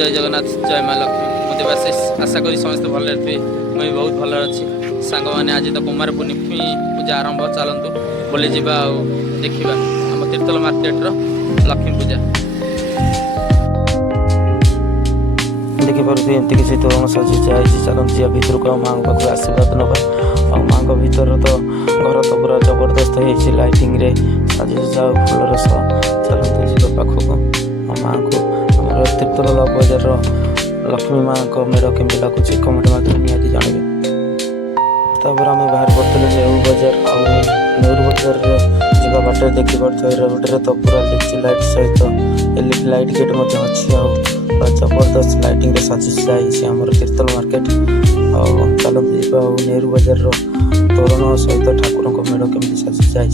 जय जगन्नाथ जय माँ लक्ष्मी मुझे बस आशा करी समस्त भले थे मुझे बहुत भल अच्छी सांग मैंने आज तो कुमार पूर्णिमी पूजा आरंभ चलतु बुली जा देखा आम तीर्थल मार्केट लक्ष्मी पूजा देखिपे एमती किसी तोरण सजी जाए चलते जा भर को माँ पाख आशीर्वाद नवा आ माँ भर तो घर तो पूरा जबरदस्त हो लाइटिंग रे सजी जाओ फूल रस चलते जी पाखक माँ को आम तीर्थल बजार लक्ष्मी माँ को मेढ़ केमी लगुच कमेंट माध्यम निहती जानवे तापर आम बाहर पड़े नेहरू बजार नेहरू बजार जावा बाटे देखी पड़े रोड तो पूरा लिचु लाइट सहित एलईडी लाइट गेट अच्छी जबरदस्त लाइटिंग रे सजी जाइए आम तीर्थल मार्केट चलते जा नेहरू बजार तोरण सहित ठाकुर मेढ़ केमी सजी जाइए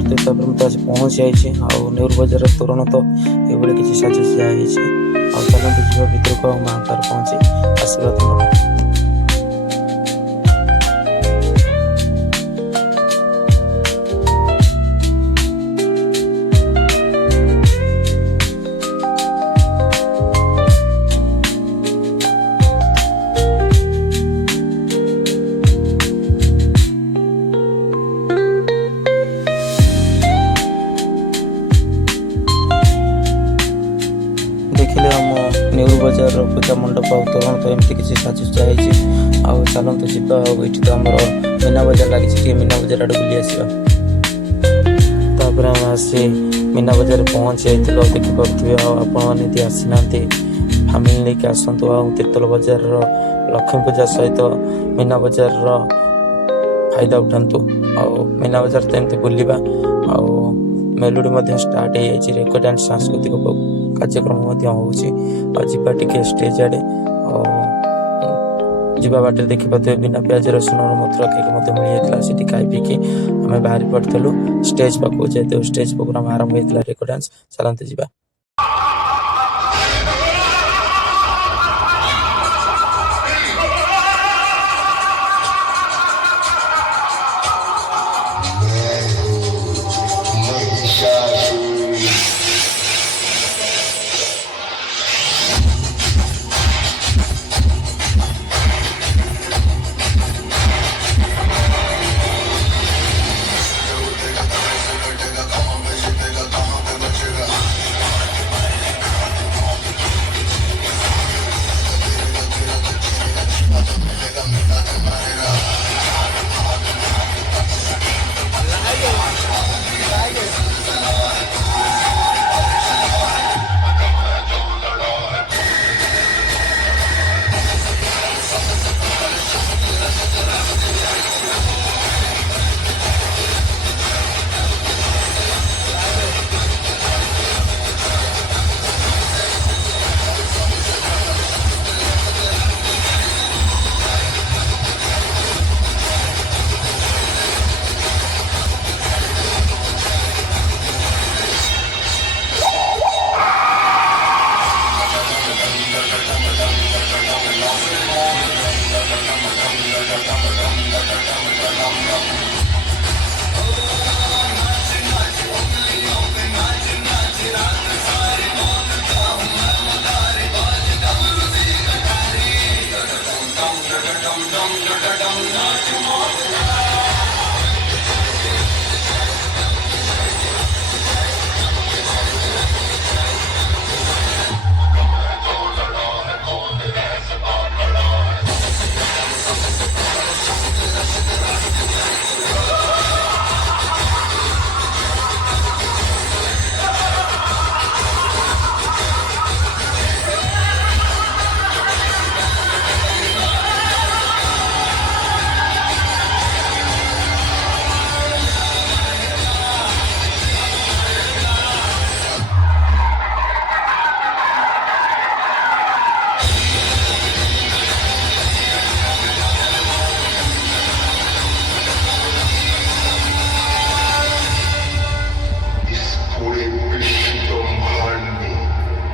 देखा मत आज पहुँच जाइए नेहरू बजार तोरण तो ये किसी सजी जाइए चलते जा भर को माँ पार पहुँची आशीर्वाद नवा देखिले आम नेहरू बजार पूजा मंडप तोरण तो एमती किसी साजु जाइए चलते जा ये तो आम मीना बजार लगी मीना बजार आड़े बुली आसपर आम आसी मीना बजार पहुँच जाइए देखिपे आपड़ी आसी ना फैमिली लेकिन आसतु तीर्थल बजार लक्ष्मी पूजा सहित मीना बजार फायदा उठातु मीना बजार तो एमती बुलवा मेलोडी स्टार्ट हो रेकर्ड एंड सांस्कृतिक कार्यक्रम होगा टे स्टेज आड़े जावा बाटे देखिपे बिना प्याज रसुण मथुरा केक मिलता से खाई पीकी आम बाहरी पड़ू स्टेज पाक जाते स्टेज प्रोग्राम आरंभ होता रेकर्ड डांस चलते जा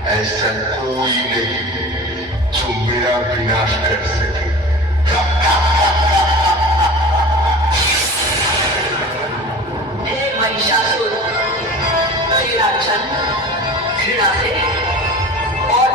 ऐसा कोई नहीं जो मेरा विनाश कर सके। हे महिषासुर, तेरा जन्म घृणा से और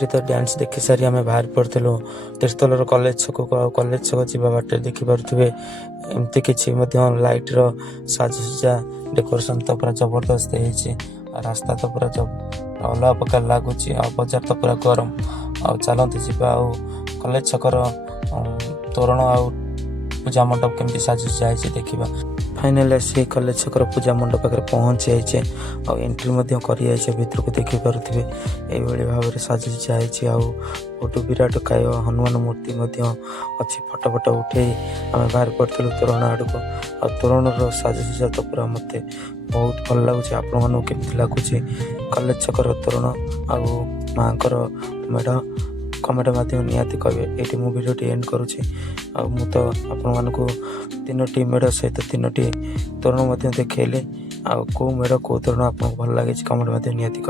ରାତିରେ ତ ଡ୍ୟାନ୍ସ ଦେଖି ସାରି ଆମେ ବାହାରି ପଡ଼ିଥିଲୁ ତୀର୍ତୋଲର କଲେଜ ଛକକୁ। ଆଉ କଲେଜ ଛକ ଯିବା ବାଟରେ ଦେଖିପାରୁଥିବେ ଏମିତି କିଛି ମଧ୍ୟ ଲାଇଟ୍ର ସାଜସଜ୍ଜା ଡେକୋରେସନ୍ ତ ପୁରା ଜବରଦସ୍ତ ହେଇଛି। ଆଉ ରାସ୍ତା ତ ପୁରା ଅଲଗା ପ୍ରକାର ଲାଗୁଛି। ଆଉ ବଜାର ତ ପୁରା ଗରମ। ଆଉ ଚାଲନ୍ତୁ ଯିବା ଆଉ କଲେଜ ଛକର ତୋରଣ ଆଉ ପୂଜା ମଣ୍ଡପ କେମିତି ସାଜସଜ୍ଜା ହେଇଛି ଦେଖିବା। ଫାଇନାଲି ଆସି କଲେଜ ଛକର ପୂଜା ମଣ୍ଡପ ପାଖରେ ପହଞ୍ଚି ଯାଇଛେ। ଆଉ ଏଣ୍ଟ୍ରି ମଧ୍ୟ କରିଯାଇଛେ। ଭିତରକୁ ଦେଖିପାରୁଥିବେ ଏଇଭଳି ଭାବରେ ସାଜସଜ୍ଜା ହେଇଛି। ଆଉ ବହୁତ ବିରାଟ କାୟ ହନୁମାନ ମୂର୍ତ୍ତି ମଧ୍ୟ ଅଛି। ଫଟୋ ଉଠେଇ ଆମେ ବାହାରି ପଡ଼ିଥିଲୁ ତୋରଣ ଆଡ଼କୁ। ଆଉ ତୋରଣର ସାଜସଜ୍ଜା ତ ପୁରା ମୋତେ ବହୁତ ଭଲ ଲାଗୁଛି। ଆପଣମାନଙ୍କୁ କେମିତି ଲାଗୁଛି କଲେଜ ଛକର ତୋରଣ ଆଉ ମାଆଙ୍କର ମେଢ଼ କମେଣ୍ଟ ମାଧ୍ୟମରେ ନିହାତି କହିବେ। ଏଇଠି ମୁଁ ଭିଡ଼ିଓଟି ଏଣ୍ଡ କରୁଛି। ଆଉ ମୁଁ ତ ଆପଣମାନଙ୍କୁ 3ଟି ମେଢ଼ ସହିତ 3ଟି ତୋରଣ ମଧ୍ୟ ଦେଖେଇଲି। ଆଉ କେଉଁ ମେଢ଼ କେଉଁ ତୋରଣ ଆପଣଙ୍କୁ ଭଲ ଲାଗିଛି କମେଣ୍ଟ ମାଧ୍ୟମରେ ନିହାତି କହିବେ।